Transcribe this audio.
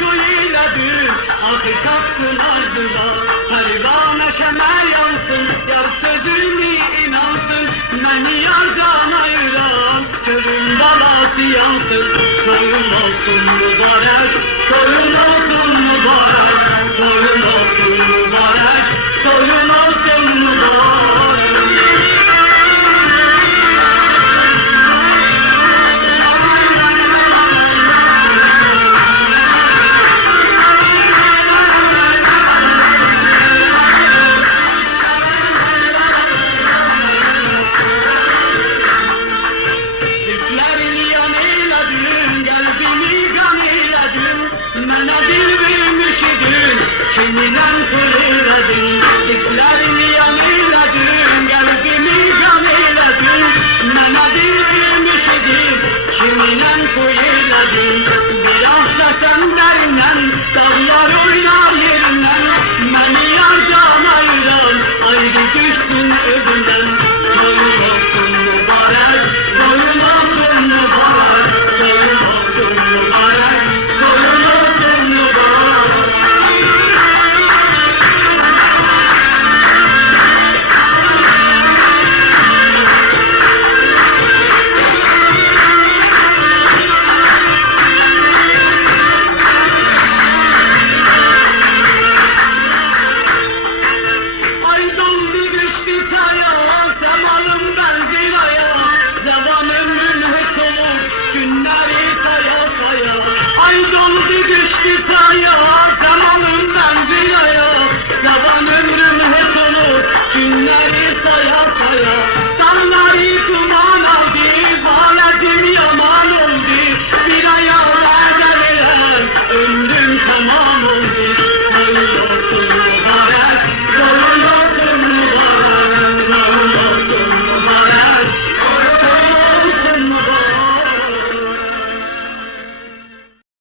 söyledim, hakikat ardılar. Pervane şeme yansın, yar sözünü inansın. Beni yardan ayıran, körün balası yansın. Soyun olsun mübarek, soyun olsun mübarek, soyun olsun mübarek, soyun olsun mübarek. Mənə dil vermişidin, kiminlə söyledin. Diklərini yan eyledin, qəlbimi can eyledin. Mənə dil vermişidin, kiminlə söyledin. Biraz da səndərindən, dağlar oynar yerindən. Məni yardan ayıran, ayrı düşsün özündən. Soyun olsun mübarək, soyun olsun mübarək, soyun olsun mübarək, soyun olsun mübarək. Ay doldu düştü saya, zamanım benzin aya. Zaman ömrün hep olur, günleri saya saya. Ay doldu düştü saya, zamanım benzin aya. Zaman ömrüm hep olur, günleri saya saya.